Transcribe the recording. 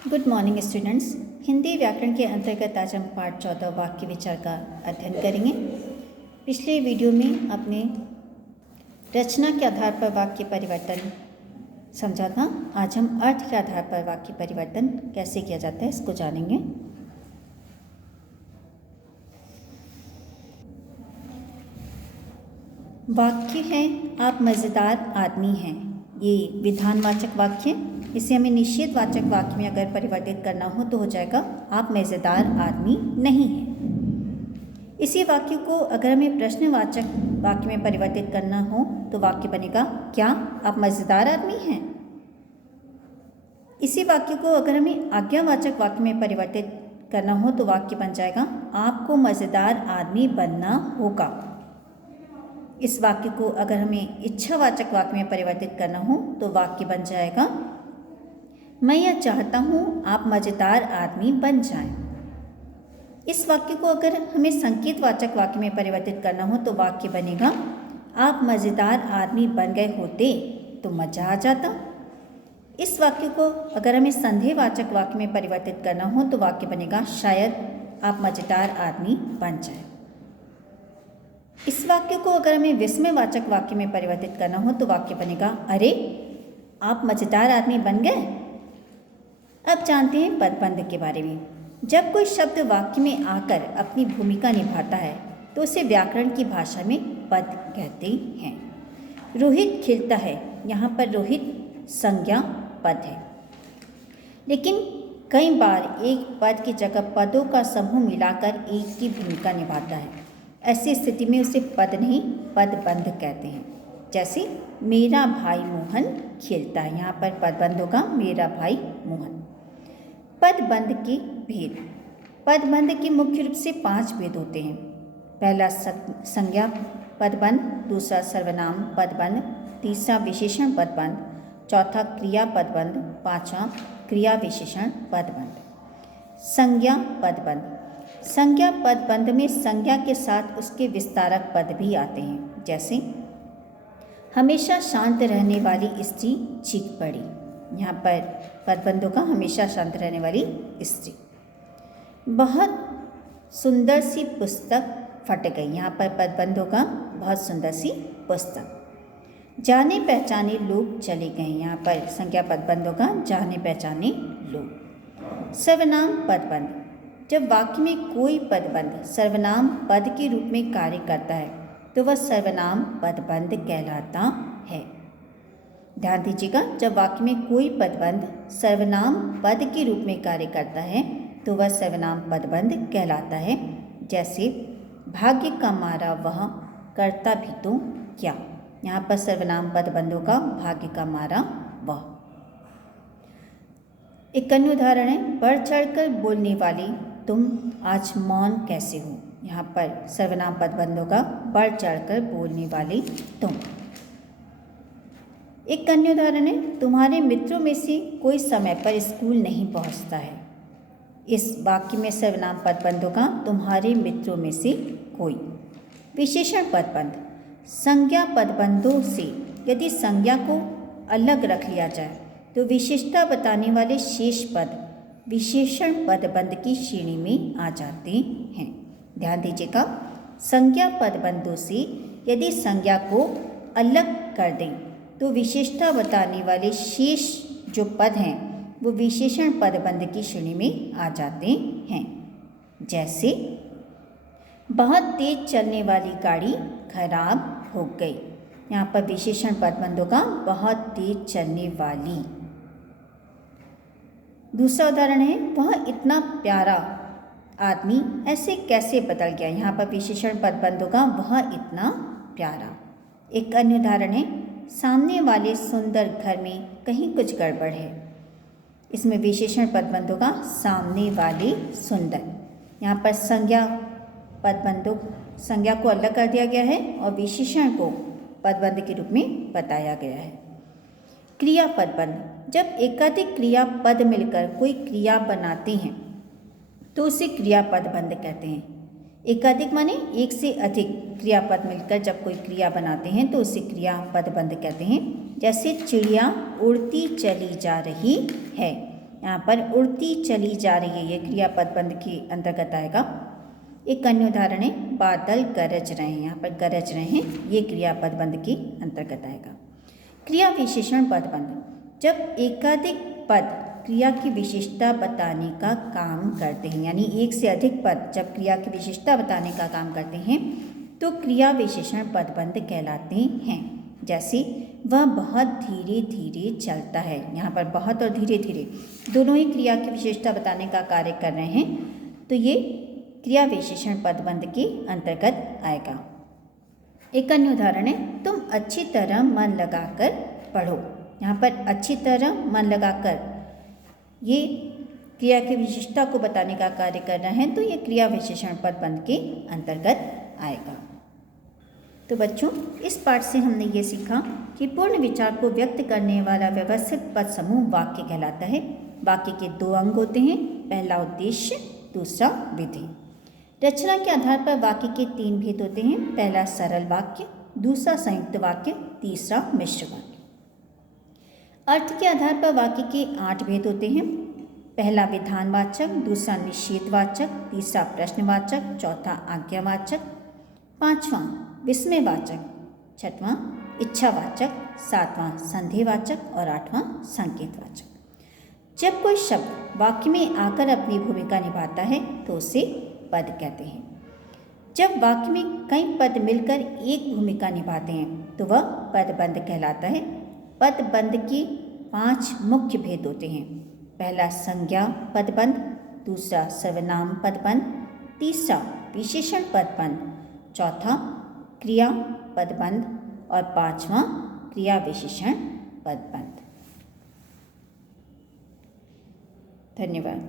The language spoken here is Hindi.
Good morning students. हिंदी व्याकरण के अंतर्गत आज हम पाठ 14 वाक्य विचार का अध्ययन करेंगे। पिछले वीडियो में आपने रचना के आधार पर वाक्य परिवर्तन समझा था। आज हम अर्थ के आधार पर वाक्य परिवर्तन कैसे किया जाता है इसको जानेंगे। वाक्य है आप मज़ेदार आदमी हैं। ये विधानवाचक वाक्य, इसे हमें निषेधवाचक वाक्य में अगर परिवर्तित करना हो तो हो जाएगा आप मज़ेदार आदमी नहीं हैं। इसी वाक्य को अगर हमें प्रश्नवाचक वाक्य में परिवर्तित करना हो तो वाक्य बनेगा क्या आप मज़ेदार आदमी हैं। इसी वाक्य को अगर हमें आज्ञावाचक वाक्य में परिवर्तित करना हो तो वाक्य बन जाएगा आपको मज़ेदार आदमी बनना होगा। इस वाक्य को अगर हमें इच्छावाचक वाक्य में परिवर्तित करना हो तो वाक्य बन जाएगा मैं यह चाहता हूँ आप मज़ेदार आदमी बन जाएं। इस वाक्य को अगर हमें संकेतवाचक वाक्य में परिवर्तित करना हो तो वाक्य बनेगा आप मज़ेदार आदमी बन गए होते तो मज़ा आ जाता। इस वाक्य को अगर हमें संदेहवाचक वाक्य में परिवर्तित करना हो तो वाक्य बनेगा शायद आप मज़ेदार आदमी बन जाएं। इस वाक्य को अगर हमें विस्मयवाचक वाक्य में परिवर्तित करना हो तो वाक्य बनेगा अरे आप मज़ेदार आदमी बन गए। अब जानते हैं पदबंध के बारे में। जब कोई शब्द वाक्य में आकर अपनी भूमिका निभाता है तो उसे व्याकरण की भाषा में पद कहते हैं। रोहित खिलता है, यहाँ पर रोहित संज्ञा पद है, लेकिन कई बार एक पद की जगह पदों का समूह मिलाकर एक की भूमिका निभाता है। ऐसी स्थिति में उसे पद नहीं पदबंध कहते हैं। जैसे मेरा भाई मोहन खेलता है, यहाँ पर पदबंध होगा मेरा भाई मोहन। पदबंध के भेद। पदबंध के मुख्य रूप से 5 भेद होते हैं। पहला संज्ञा पदबंध, दूसरा सर्वनाम पदबंध, तीसरा विशेषण पदबंध, चौथा क्रिया पदबंध, पांचवा क्रिया विशेषण पदबंध। संज्ञा पदबंध। संज्ञा पदबंध में संज्ञा के साथ उसके विस्तारक पद भी आते हैं। जैसे हमेशा शांत रहने वाली स्त्री चीख पड़ी, यहाँ पर पदबंध होगा हमेशा शांत रहने वाली स्त्री। बहुत सुंदर सी पुस्तक फट गई, यहाँ पर पदबंध होगा बहुत सुंदर सी पुस्तक। जाने पहचाने लोग चले गए, यहाँ पर संज्ञा पदबंध होगा जाने पहचाने लोग। सर्वनाम पदबंध। जब वाक्य में कोई पदबंध सर्वनाम पद के रूप में कार्य करता है तो वह सर्वनाम पदबंध कहलाता है। ध्यान दीजिएगा, जब वाक्य में कोई पदबंध सर्वनाम पद के रूप में कार्य करता है तो वह सर्वनाम पदबंध कहलाता है। जैसे भाग्य का मारा वह करता भी तो क्या, यहाँ पर सर्वनाम पदबंधों का भाग्य का मारा वह। एक अन्य उदाहरण है बढ़ चढ़कर बोलने वाली तुम आज मौन कैसे हो, यहाँ पर सर्वनाम पदबंध होगा बढ़ चढ़कर बोलने वाली तुम। एक अन्य उदाहरण है तुम्हारे मित्रों में से कोई समय पर स्कूल नहीं पहुँचता है। इस वाक्य में सर्वनाम पदबंध होगा तुम्हारे मित्रों में से कोई। विशेषण पदबंध। संज्ञा पदबंधों से यदि संज्ञा को अलग रख लिया जाए तो विशेषता बताने वाले शेष पद विशेषण पदबंध की श्रेणी में आ जाते हैं। ध्यान दीजिएगा, संज्ञा पदबंधों से यदि संज्ञा को अलग कर दें तो विशेषता बताने वाले शेष जो पद हैं वो विशेषण पदबंध की श्रेणी में आ जाते हैं। जैसे बहुत तेज चलने वाली गाड़ी खराब हो गई, यहाँ पर विशेषण पदबंध होगा बहुत तेज चलने वाली। दूसरा उदाहरण है वह इतना प्यारा आदमी ऐसे कैसे बदल गया, यहाँ पर विशेषण पदबंध होगा वह इतना प्यारा। एक अन्य उदाहरण है सामने वाले सुंदर घर में कहीं कुछ गड़बड़ है। इसमें विशेषण पदबंध होगा सामने वाले सुंदर। यहाँ पर संज्ञा पदबंधों संज्ञा को अलग कर दिया गया है और विशेषण को पदबंध के रूप में बताया गया है। क्रिया पदबंध। जब एकाधिक क्रिया पद मिलकर कोई क्रिया बनाते हैं तो उसे क्रिया पदबंध कहते हैं। एकाधिक माने एक से अधिक क्रियापद मिलकर जब कोई क्रिया बनाते हैं तो उसे क्रियापद बंध कहते हैं। जैसे चिड़िया उड़ती चली जा रही है, यहाँ पर उड़ती चली जा रही है, ये क्रियापद बंध के अंतर्गत आएगा। एक अन्य उदाहरण है बादल गरज रहे हैं, यहाँ पर गरज रहे हैं, ये क्रियापद बंध के अंतर्गत आएगा। क्रिया विशेषण पदबंध, जब एकाधिक पद क्रिया की विशेषता बताने का काम करते हैं, यानी एक से अधिक पद जब क्रिया की विशेषता बताने का काम करते हैं तो क्रिया विशेषण पदबंध कहलाते हैं। जैसे वह बहुत धीरे धीरे चलता है, यहाँ पर बहुत और धीरे धीरे दोनों ही क्रिया की विशेषता बताने का कार्य कर रहे हैं, तो ये क्रिया विशेषण पदबंध के अंतर्गत आएगा। एक अन्य उदाहरण है तुम अच्छी तरह मन लगाकर पढ़ो, यहाँ पर अच्छी तरह मन लगाकर ये क्रिया की विशेषता को बताने का कार्य कर रहे हैं, तो ये क्रिया विशेषण पदबंध के अंतर्गत आएगा। तो बच्चों, इस पाठ से हमने ये सीखा कि पूर्ण विचार को व्यक्त करने वाला व्यवस्थित पद समूह वाक्य कहलाता है। वाक्य के दो अंग होते हैं, पहला उद्देश्य, दूसरा विधि। रचना के आधार पर वाक्य के तीन भेद होते हैं, पहला सरल वाक्य, दूसरा संयुक्त वाक्य, तीसरा मिश्र वाक्य। अर्थ के आधार पर वाक्य के 8 भेद होते हैं, पहला विधानवाचक, दूसरा निषेधवाचक, तीसरा प्रश्नवाचक, चौथा आज्ञावाचक, पांचवां विस्मयवाचक, छठवां इच्छावाचक, सातवां संदेहवाचक और आठवां संकेतवाचक। जब कोई शब्द वाक्य में आकर अपनी भूमिका निभाता है तो उसे पद कहते हैं। जब वाक्य में कई पद मिलकर एक भूमिका निभाते हैं तो वह पदबंध कहलाता है। पदबंध के 5 मुख्य भेद होते हैं, पहला संज्ञा पदबंध, दूसरा सर्वनाम पदबंध, तीसरा विशेषण पदबंध, चौथा क्रिया पदबंध और पांचवा क्रिया विशेषण पदबंध। धन्यवाद।